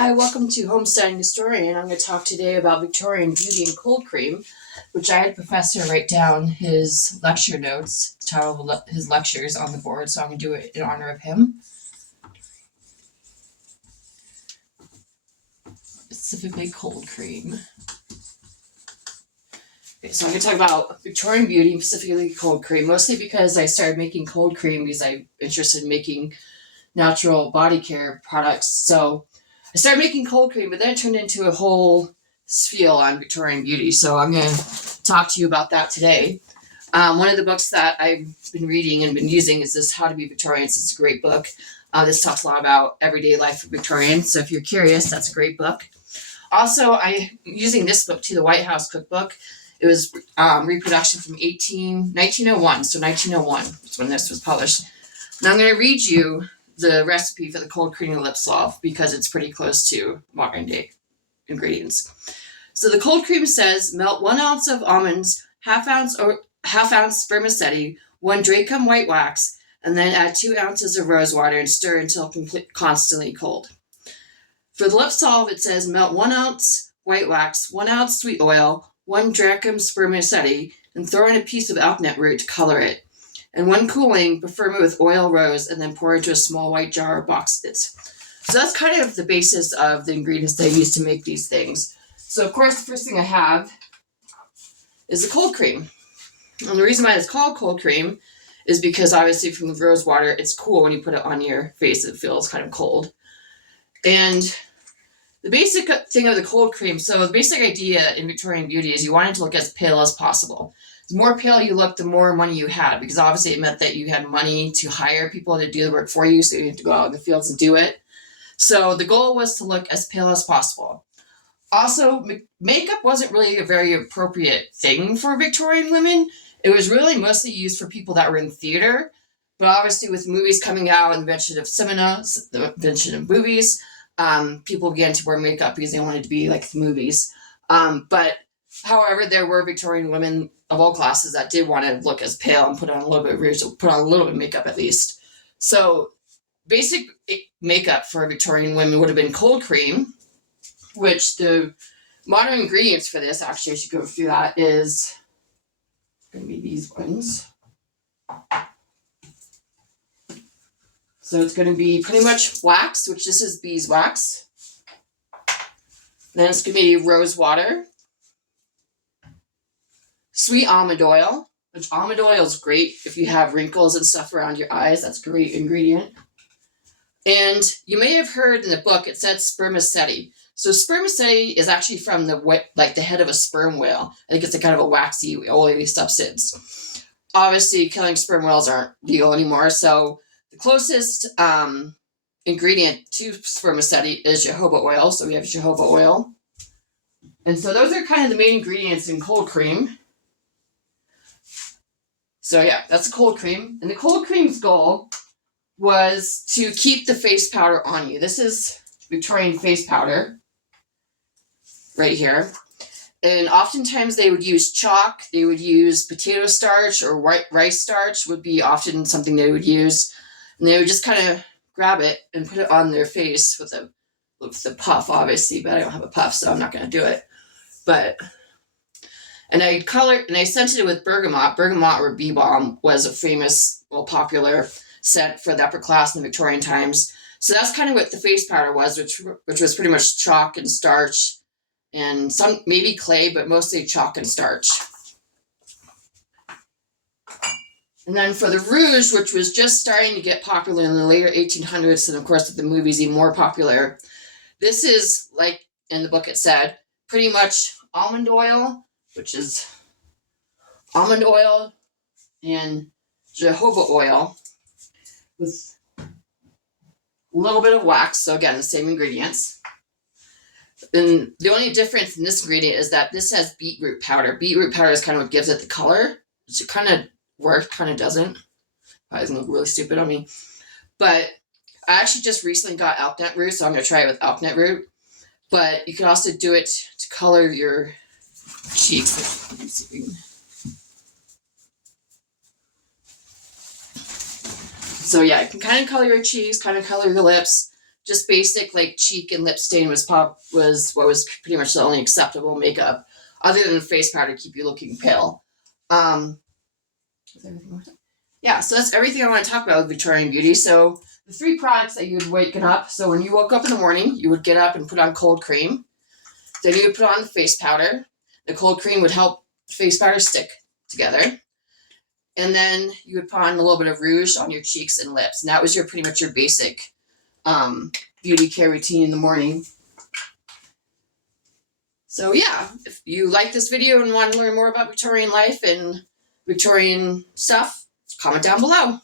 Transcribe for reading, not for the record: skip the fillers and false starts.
Hi, welcome to Homesteading Historian. I'm going to talk today about Victorian beauty and cold cream, which I had a professor write down his lecture notes, the title of his lectures on the board, so I'm going to do it in honor of him. Specifically cold cream. Okay, so I'm going to talk about Victorian beauty, specifically cold cream, mostly because I started making cold cream because I'm interested in making natural body care products. So I started making cold cream, but then it turned into a whole spiel on Victorian beauty. So I'm going to talk to you about that today. One of the books that I've been reading and been using is this How to Be Victorians. It's a great book. This talks a lot about everyday life of Victorians. So if you're curious, that's a great book. Also, I'm using this book too, the White House Cookbook. It was reproduction from 1901. So 1901 is when this was published. And I'm going to read you the recipe for the cold cream lip salve because it's pretty close to modern day ingredients. So the cold cream says melt 1 ounce of almonds, half ounce spermaceti, 1 drachm white wax, and then add 2 ounces of rose water and stir until constantly cold. For the lip salve, it says melt 1 ounce white wax, 1 ounce sweet oil, 1 drachm spermaceti, and throw in a piece of alkanet root to color it. And when cooling, perfume it with oil rose and then pour into a small white jar or box it. So that's kind of the basis of the ingredients that I use to make these things. So of course, the first thing I have is the cold cream. And the reason why it's called cold cream is because obviously from the rose water, it's cool when you put it on your face. It feels kind of cold. And the basic thing of the cold cream, so the basic idea in Victorian beauty is you want it to look as pale as possible. The more pale you look, the more money you had, because obviously it meant that you had money to hire people to do the work for you, so you have to go out in the fields and do it. So the goal was to look as pale as possible. Also, makeup wasn't really a very appropriate thing for Victorian women. It was really mostly used for people that were in theater, but obviously with movies coming out, and the invention of cinema, the invention of movies, people began to wear makeup because they wanted to be like the movies. But however, there were Victorian women of all classes that did want to look as pale and put on a little bit of rouge, put on a little bit of makeup at least. So basic makeup for Victorian women would have been cold cream, which the modern ingredients for this, actually, I should go through that, is going to be these ones. So it's going to be pretty much wax, which this is beeswax. Then it's going to be rose water, sweet almond oil, which almond oil is great if you have wrinkles and stuff around your eyes. That's a great ingredient. And you may have heard in the book, it said spermaceti. So spermaceti is actually from the head of a sperm whale. I think it's a kind of a waxy, oily substance. Obviously, killing sperm whales aren't legal anymore, so the closest ingredient to spermaceti is jojoba oil. So we have jojoba oil. And so those are kind of the main ingredients in cold cream. So yeah, that's a cold cream. And the cold cream's goal was to keep the face powder on you. This is Victorian face powder right here. And oftentimes they would use chalk. They would use potato starch or white rice starch would be often something they would use. And they would just kind of grab it and put it on their face with a puff, obviously, but I don't have a puff, so I'm not going to do it. And I scented it with bergamot. Bergamot or bee balm was a famous, popular scent for the upper class in the Victorian times. So that's kind of what the face powder was, which was pretty much chalk and starch and some maybe clay, but mostly chalk and starch. And then for the rouge, which was just starting to get popular in the later 1800s, and of course with the movies even more popular, this is, like in the book it said, pretty much almond oil, which is almond oil and jojoba oil with a little bit of wax. So again, the same ingredients. And the only difference in this ingredient is that this has beetroot powder. Beetroot powder is kind of what gives it the color, which it kind of works, kind of doesn't. Probably doesn't look really stupid on me. But I actually just recently got alkanet root, so I'm going to try it with alkanet root. But you can also do it to color your cheeks. Let me see if we can. So yeah, you can kind of color your cheeks, kind of color your lips. just basic like cheek and lip stain was what was pretty much the only acceptable makeup, other than face powder to keep you looking pale. Yeah, so that's everything I want to talk about with Victorian Beauty. So the 3 products that you would waken up. So when you woke up in the morning, you would get up and put on cold cream. Then you would put on face powder. The cold cream would help face powder stick together. And then you would put on a little bit of rouge on your cheeks and lips. And that was pretty much your basic beauty care routine in the morning. So yeah, if you like this video and want to learn more about Victorian life and Victorian stuff, comment down below.